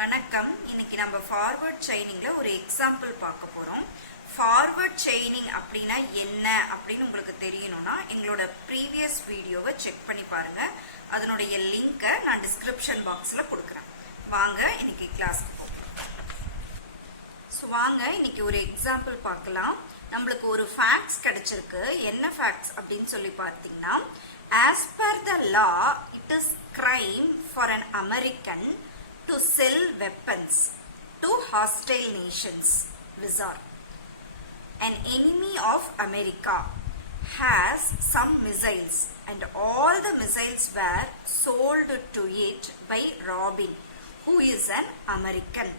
வணக்கம். இன்னைக்கு நம்ம ஃபார்வர்ட் செயினிங்ல ஒரு எக்ஸாம்பிள் பார்க்க போறோம். ஃபார்வர்ட் செயினிங் அப்படின்னா என்ன அப்படின்னு உங்களுக்கு தெரியணும்னா எங்களோட ப்ரீவியஸ் வீடியோவை செக் பண்ணி பாருங்க. அதனுடைய லிங்கை நான் டிஸ்கிரிப்ஷன் பாக்ஸ்ல கொடுக்குறேன். வாங்க இன்னைக்கு கிளாஸ்க்கு போவோம். வாங்க இன்னைக்கு ஒரு எக்ஸாம்பிள் பார்க்கலாம். நம்மளுக்கு ஒரு ஃபேக்ட்ஸ் கிடைச்சிருக்கு. என்ன ஃபேக்ட்ஸ் அப்படின்னு சொல்லி பார்த்தீங்கன்னா, as per the law it is crime for an American to sell weapons to hostile nations. Wizard, an enemy of America, has some missiles and all the missiles were sold to it by Robin, who is an American.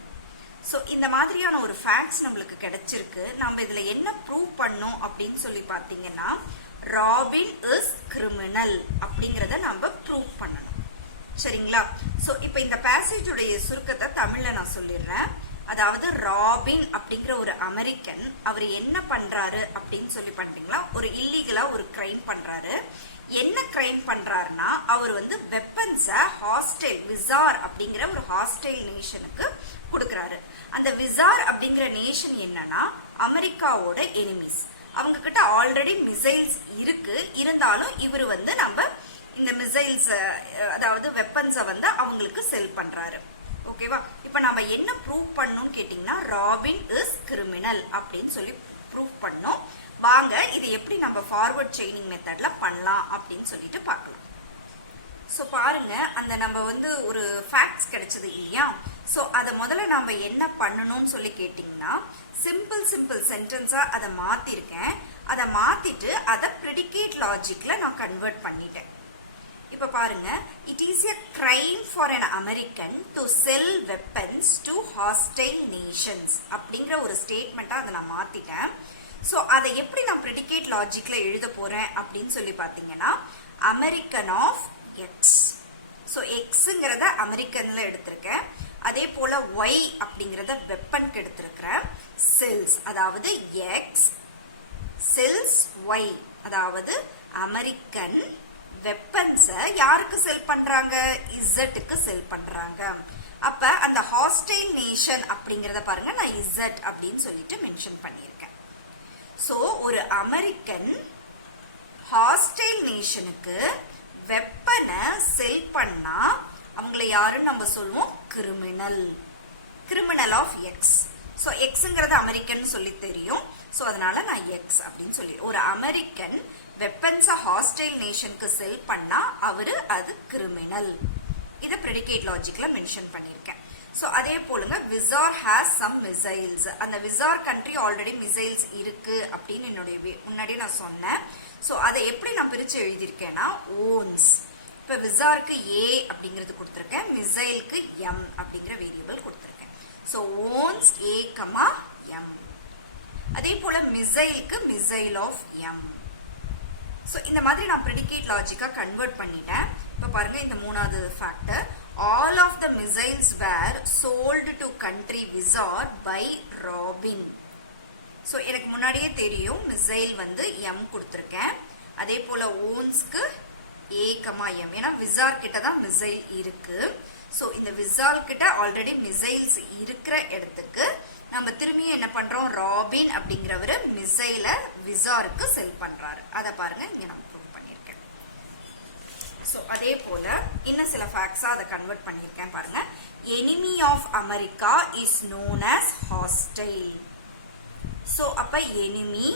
So இந்த மாதிரியான ஒரு facts நம்மளுக்கு கிடைச்சிருக்கு. நம்ம இதில் என்ன prove பண்ணோம் அப்படின்னு சொல்லி பார்த்தீங்கன்னா, ராபின் இஸ் கிரிமினல் அப்படிங்கிறத நம்ம ப்ரூவ் பண்ணணும். சரிங்களா? ஸோ இப்போ இந்த பேசேஜுடைய சுருக்கத்தை தமிழில் நான் சொல்லிடுறேன். அதாவது ராபின் அப்படிங்கிற ஒரு அமெரிக்கன் அவர் என்ன பண்றாரு அப்படின்னு சொல்லி பண்ணிட்டீங்களா, ஒரு இல்லீகலா ஒரு கிரைம் பண்றாரு. என்ன கிரைம் பண்றாருன்னா, அவர் வெப்பன்ஸை ஹாஸ்டைல் விசார் அப்படிங்கிற ஒரு ஹாஸ்டைல் நேஷனுக்கு கொடுக்கறாரு. அந்த விசார் அப்படிங்கிற நேஷன் என்னன்னா அமெரிக்காவோட எனிமீஸ். அவங்க கிட்ட ஆல்ரெடி மிசைல்ஸ் இருக்கு. இருந்தாலும் இவர் நம்ம இந்த மிசைல்ஸ் அதாவது வெப்பன்ஸை அவங்களுக்கு செல் பண்றாரு. ஓகேவா? இப்ப நம்ம என்ன ப்ரூவ் பண்ணணும்னு கேட்டீங்கன்னா, ராபின் இஸ் கிரிமினல் அப்படின்னு சொல்லி ப்ரூவ் பண்ணோம். வாங்க இது எப்படி நம்ம ஃபார்வர்ட் செயினிங் மெத்தட்ல பண்ணலாம் அப்படின்னு சொல்லிட்டு பார்க்கலாம். ஸோ பாருங்க, அந்த நம்ம ஒரு ஃபேக்ட்ஸ் கிடைச்சது இல்லையா? ஸோ அதை முதல்ல நம்ம என்ன பண்ணணும்னு சொல்லி கேட்டிங்கன்னா, சிம்பிள் சென்டென்ஸா அதை மாத்திருக்கேன். அதை மாத்திட்டு அதை ப்ரெடிகேட் லாஜிக்ல நான் கன்வெர்ட் பண்ணிட்டேன். இப்ப பாருங்க, it is a crime for an American to sell weapons to hostile nations அப்படிங்கிற ஒரு ஸ்டேட்மெண்டா அதை நான் மாத்திட்டேன். ஸோ அதை எப்படி நான் ப்ரெடிகேட் லாஜிக்ல எழுத போறேன் அப்படின்னு சொல்லி பார்த்தீங்கன்னா, அமெரிக்கன் ஆஃப் எக்ஸ். ஸோ எக்ஸுங்கிறத அமெரிக்கன்ல எடுத்திருக்கேன். அதே போல ஒய் அப்படிங்கிறத வெப்பனுக்கு எடுத்திருக்கிறேன். செல்ஸ் அதாவது எக்ஸ் செல்ஸ் ஒய், அதாவது அமெரிக்கன் வெப்பன்ஸை யாருக்கு செல் பண்றாங்க? இசட்டுக்கு செல் பண்றாங்க. அப்ப அந்த ஹாஸ்டைல் நேஷன் அப்படிங்கறத பாருங்க, நான் இசட் அப்படின்னு சொல்லிட்டு மென்ஷன் பண்ணியிருக்கேன். சோ ஒரு அமெரிக்கன் ஹாஸ்டைல் நேஷனுக்கு வெப்பனை செல் பண்ணா அவங்களை யாருன்னு நம்ம சொல்லுவோம்? Criminal of X. ஸோ எக்ஸுங்கிறது அமெரிக்கன் சொல்லி தெரியும். ஸோ அதனால நான் எக்ஸ் அப்படின்னு சொல்லிடுறேன். ஒரு அமெரிக்கன் வெப்பன்ஸை ஹாஸ்டைல் நேஷனுக்கு செல் பண்ணா அது கிரிமினல். இதை ப்ரெடிகேட் லாஜிக்ல மென்ஷன் பண்ணியிருக்கேன். ஸோ அதே போலுங்க, விசார் ஹேஸ் சம் மிசைல்ஸ். அந்த விசார் கண்ட்ரி ஆல்ரெடி மிசைல்ஸ் இருக்கு அப்படின்னு என்னுடைய முன்னாடியே நான் சொன்னேன். ஸோ அதை எப்படி நான் பிரிச்சு எழுதியிருக்கேன்னா, ஓன்ஸ். இப்போ விசாருக்கு ஏ அப்படிங்கிறது கொடுத்துருக்கேன், மிசைலுக்கு எம் அப்படிங்கிற வேரியபிள் கொடுத்துருக்கேன். So ones A comma M. அதே போல மிசைலுக்கு மிசைல் ஆஃப் எம். ஸோ இந்த மாதிரி நான் ப்ரெடிகேட் லாஜிக்கா கன்வெர்ட் பண்ணிட்டேன். இப்போ பாருங்க, இந்த மூணாவது factor, all of the missiles were sold to country Wizard by Robin. So எனக்கு முன்னாடியே தெரியும் மிசைல் எம் கொடுத்துருக்கேன். அதே போல ஓன்ஸ்க்கு ஏ கமா எம், ஏன்னா விசார் கிட்ட தான் மிசைல் இருக்கு. ஸோ இந்த விசார் கிட்ட ஆல்ரெடி மிசைல்ஸ் இருக்கிற இடத்துக்கு நம்ம திரும்பியும் என்ன பண்றோம்? ராபின் அப்படிங்கிறவரு மிசைல விசாருக்கு செல் பண்றாரு. அதை பாருங்க, இங்க நான் ப்ரூவ் பண்ணியிருக்கேன். ஸோ அதே போல இன்னும் சில ஃபேக்ட்ஸா அதை கன்வெர்ட் பண்ணியிருக்கேன். பாருங்க, enemy of America is known as hostile. So அப்ப எனிமி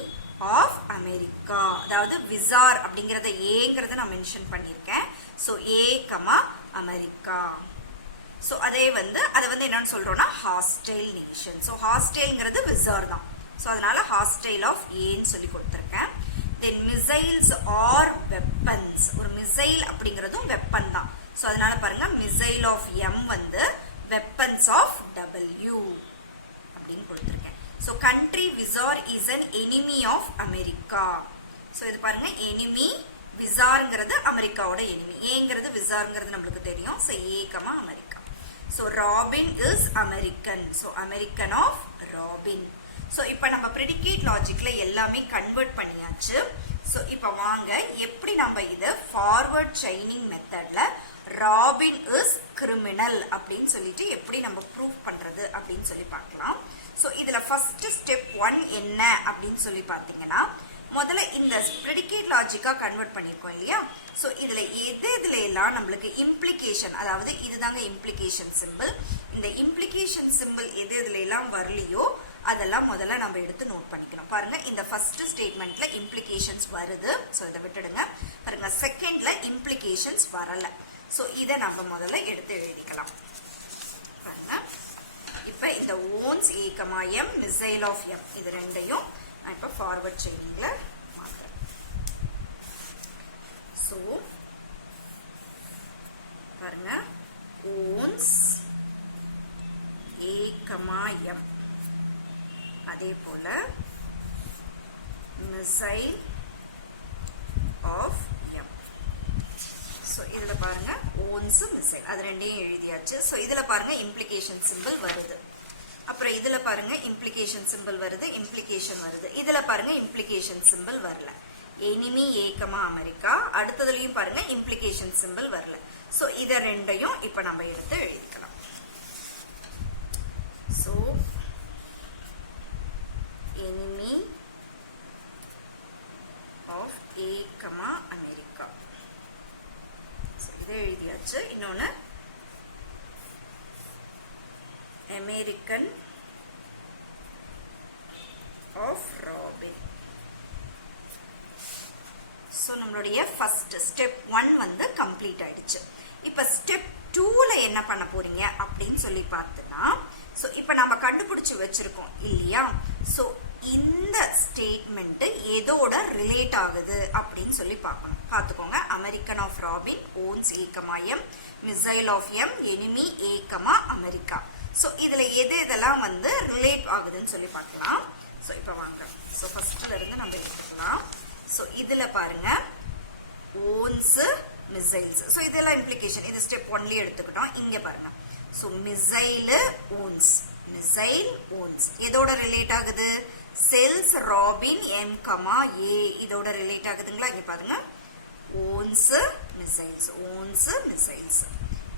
ஆஃப் அமெரிக்கா, அதாவது விசார் அப்படிங்கறத ஏங்கிறத நான் மென்ஷன் பண்ணியிருக்கேன். So A comma America. So அதே அதை என்னன்னு சொல்றோம்னா ஹாஸ்டைல் நேஷன். ஸோ ஹாஸ்டைல்ங்கிறது விசார் தான். ஸோ அதனால ஹாஸ்டைல் ஆஃப் ஏன்னு சொல்லி கொடுத்துருக்கேன். Then missiles are weapons. ஒரு மிசைல் அப்படிங்கிறதும் வெப்பன் தான். ஸோ அதனால பாருங்க, missile of M weapons of W அப்படின்னு கொடுத்துருக்கேன். ஸோ கண்ட்ரி விசார் is an enemy of America. So இது பாருங்க, எனிமி விசார்ங்கிறது அமெரிக்காவோட எனிமி, ஏங்கிறது விசார்ங்கிறது நம்மளுக்கு தெரியும். So A comma America. So Robin is American. So American of Robin. So இப்போ நம்ம ப்ரெடிகேட் லாஜிக்ல எல்லாமே கன்வெர்ட் பண்ணியாச்சு. ஸோ இப்போ வாங்க எப்படி நம்ம இதை ஃபார்வர்ட் செயினிங் மெத்தட்ல ராபின் இஸ் கிரிமினல் அப்படின்னு சொல்லிட்டு எப்படி நம்ம ப்ரூவ் பண்றது அப்படின்னு சொல்லி பார்க்கலாம். ஸோ இதுல ஃபர்ஸ்ட் ஸ்டெப் 1 என்ன அப்படின்னு சொல்லி பார்த்தீங்கன்னா, முதல்ல இந்த ப்ரெடிகேட் லாஜிக்கா கன்வெர்ட் பண்ணியிருக்கோம் இல்லையா. ஸோ இதுல எதுல எல்லாம் நம்மளுக்கு இம்ப்ளிகேஷன், அதாவது இதுதாங்க இம்ப்ளிகேஷன் சிம்பிள். இந்த இம்ப்ளிகேஷன் சிம்பிள் எதுல எல்லாம் வரலையோ அதெல்லாம் முதல்ல நம்ம எடுத்து நோட் பண்ணிக்கணும். பாருங்க, இந்த ஃபர்ஸ்ட் ஸ்டேட்மெண்ட்ல இம்ப்ளிகேஷன்ஸ் வருது, ஸோ இதை விட்டுடுங்க. பாருங்க, செகண்ட்ல இம்ப்ளிகேஷன்ஸ் வரல. ஸோ இதை நம்ம முதல்ல எடுத்து எழுதிக்கலாம். பாருங்க, இப்ப இந்த owns A comma M, missile of M, இது ரெண்டையும் நான் இப்ப ஃபார்வர்ட் செயினிங்ல மாத்துறேன். ஸோ பாருங்க, ஓன்ஸ் ஏ கமா எம், அதே போல மிசைல் ஆஃப் எம். ஸோ இதுல பாருங்க ஓன்ஸ் மிசைல், அது ரெண்டையும் எழுதியாச்சு. ஸோ இதுல பாருங்க இம்ப்ளிகேஷன் சிம்பிள் வருது. அப்புறம் இதுல பாருங்க இம்ப்ளிகேஷன் சிம்பிள் வருது, இம்ப்ளிகேஷன் வருது. இதுல பாருங்க இம்ப்ளிகேஷன் சிம்பிள் வரல. எனிமி ஏ கமா அமெரிக்கா, அடுத்ததுலயும் பாருங்க இம்ப்ளிகேஷன் சிம்பிள் வரல. ஸோ இத ரெண்டையும் இப்ப நம்ம எடுத்து எழுதிக்கலாம். So enemy of A, America. இதை எழுதியாச்சு. இன்னொன்னு American of Robin. ஸோ நம்மளுடைய ஃபர்ஸ்ட் ஸ்டெப் 1 வந்து கம்ப்ளீட் ஆயிடுச்சு. இப்ப ஸ்டெப் 2ல என்ன பண்ண போறீங்க அப்படின்னு சொல்லி பார்த்தோம்னா, ஸோ இப்போ நம்ம கண்டுபிடிச்சு வச்சிருக்கோம் இல்லையா. ஸோ இந்த ஸ்டேட்மெண்ட் எதோட ரிலேட் ஆகுது அப்படின்னு சொல்லி பார்க்கணும். பார்த்துக்கோங்க, American of Robin, owns A comma M, missile of M, enemy A comma America. So இதுல எதெல்லாம் வந்து ரிலேட் ஆகுதுன்னு சொல்லி பார்க்கலாம். ஸோ இப்போ வாங்க, ஸோ ஃபர்ஸ்ட்ல இருந்து நம்ம எடுத்துக்கலாம். ஸோ இதுல பாருங்க ஓன்ஸ் மிசைல்ஸ், ஸோ இதெல்லாம் இம்ப்ளிகேஷன், இது ஸ்டெப் 1லயே எடுத்துக்கிட்டோம். இங்க பாருங்க, so missile ones, missile ones எதோட ரிலேட் ஆகுது? செல்ஸ் ராபின் எம் கமா ஏ, இதோட ரிலேட் ஆகுதுங்களா. இங்க பாருங்க, ஓன்ஸ் மிசைல்ஸ், ஓன்ஸ் மிசைல்ஸ்,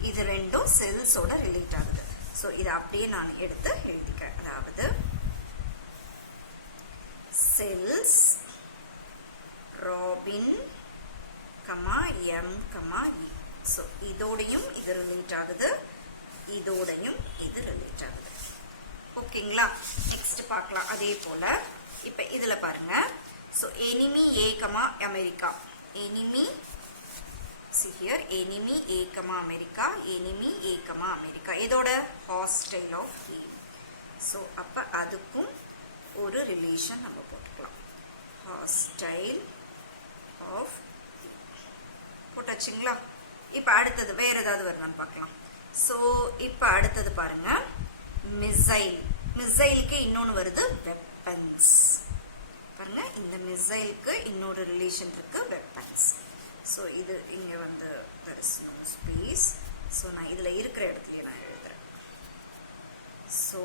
இது ரெண்டும் செல்ஸோட ரிலேட் ஆகுது. ஸோ இதை அப்படியே நான் எடுத்து எழுதிக்கிறேன். அதாவது sells Robin comma M comma E. So இதோடையும் இது ரிலேட் ஆகுது, இதோடையும் இது ரிலேட் ஆகுது. ஓகேங்களா. நெக்ஸ்ட் பார்க்கலாம். அதே போல இப்ப இதுல பாருங்க, so enemy A comma America, enemy, see here, enemy A, America, enemy A, America, இதோட hostile of A. So அப்ப அதுக்கும் ஒரு ரிலேஷன் நம்ம போட்டுக்கலாம். hostile of A போட்டாச்சுங்களா. இப்ப அடுத்தது வேற ஏதாவது வருதான்னு பார்க்கலாம். So இப்ப அடுத்தது பாருங்க, மிசைல், மிசைலுக்கு இன்னொன்னு வருது வெப்பன்ஸ். பாருங்க, இந்த மிசைலுக்கு இன்னொரு ரிலேஷன் இருக்கு, வெப்பன்ஸ். ஸோ இது இங்கே வந்து there is no space. So நான் இதில் இருக்கிற இடத்துலயே நான் எழுதுறேன். So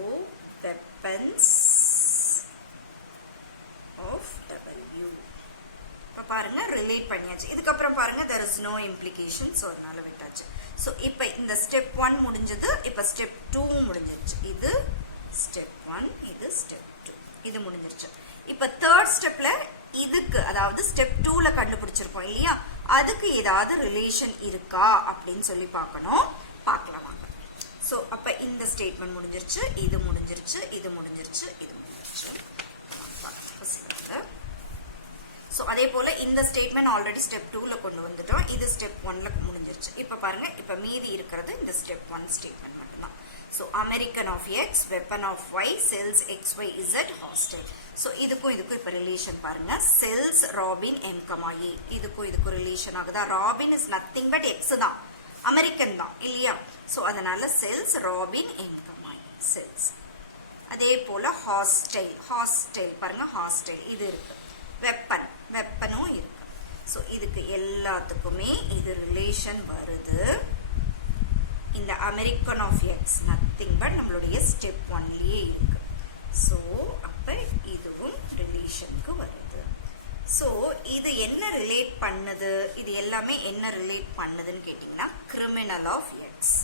weapons of W. இப்போ பாருங்க ரிலேட் பண்ணியாச்சு. இதுக்கப்புறம் பாருங்க there is no implication, so அதனால விட்டாச்சு. ஸோ இப்போ இந்த ஸ்டெப் 1 முடிஞ்சது, இப்போ ஸ்டெப் 2 முடிஞ்சிருச்சு. இது ஸ்டெப் 1, இது ஸ்டெப் 2, இது முடிஞ்சிருச்சு. இப்போ தேர்ட் ஸ்டெப்ல இதுக்கு, அதாவது ஸ்டெப் 2ல கண்டுபிடிச்சிருக்கோம் இல்லையா, அதுக்கு ஏதாவது ரிலேஷன் இருக்கா அப்படின்னு சொல்லி பார்க்கணும். பார்க்கலாம் வாங்க. ஸோ அப்ப இந்த ஸ்டேட்மெண்ட் முடிஞ்சிருச்சு, இது முடிஞ்சிருச்சு, இது முடிஞ்சிருச்சு, இது முடிஞ்சிருச்சு. ஸோ அதே போல இந்த ஸ்டேட்மெண்ட் ஆல்ரெடி ஸ்டெப் 2ல கொண்டு வந்துட்டோம், இது ஸ்டெப் 1ல முடிஞ்சிருச்சு. இப்ப பாருங்க, இப்ப மீதி இருக்கிறது இந்த ஸ்டெப் 1 ஸ்டேட்மெண்ட் மட்டும்தான். So American of X, weapon of Y, cells X Y Z hostel. So இதுக்கும் இதுக்கும் இப்ப ரிலேஷன் பாருங்க, cells Robin M comma A, இதுக்கும் ரிலேஷன் ஆகுதா. Robin is nothing but X தான், அமெரிக்கன் தான் இல்லையா. ஸோ அதனால cells Robin M comma A, cells. அதே போல ஹாஸ்டைல், ஹாஸ்டைல் பாருங்க, ஹாஸ்டைல் இது இருக்கு. வெப்பன், வெப்பனும் இருக்கு. ஸோ இதுக்கு எல்லாத்துக்குமே இது ரிலேஷன் வருது. இந்த American of X nothing but நம்மளுடைய ஸ்டெப் 1லயே இருக்கு. ஸோ அப்ப இதுவும் ரிலேஷனுக்கு வருது. ஸோ இது என்ன ரிலேட் பண்ணுது, இது எல்லாமே என்ன ரிலேட் பண்ணுதுன்னு கேட்டிங்கன்னா கிரிமினல் ஆஃப் எக்ஸ்.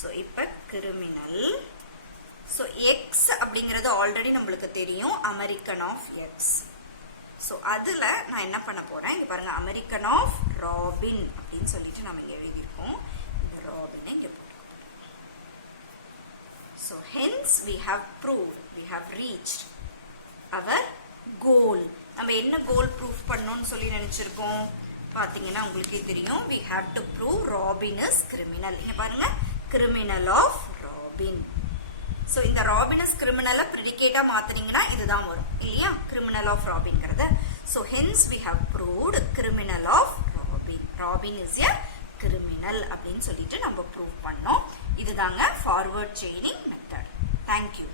ஸோ இப்போ கிரிமினல், ஸோ எக்ஸ் அப்படிங்கிறது ஆல்ரெடி நம்மளுக்கு தெரியும் அமெரிக்கன் ஆஃப் எக்ஸ். ஸோ அதில் நான் என்ன பண்ண போகிறேன், இங்கே பாருங்கள் அமெரிக்கன் ஆஃப் ராபின் அப்படின்னு சொல்லிட்டு நம்ம இங்கே எழுதியிருக்கோம். இந்த ராபினை இங்கே போட்டுக்கோம். So hence we have proved, we have reached our goal. நம்ம என்ன கோல் ப்ரூஃப் பண்ணணும்னு சொல்லி நினைச்சிருக்கோம் பார்த்தீங்கன்னா உங்களுக்கே தெரியும். we have to prove Robin is criminal. இங்க பாருங்க criminal of Robin. ஸோ இந்த Robin is criminal ப்ரிடிகேட்டா மாத்தினீங்கன்னா இதுதான் வரும் இல்லையா, criminal of Robinங்கிறத. So hence we have proved criminal of Robin. Robin is a criminal அப்படின்னு சொல்லிட்டு நம்ம ப்ரூவ் பண்ணோம். இதுதாங்க ஃபார்வர்ட் செயினிங் மெத்தட். தேங்க்யூ.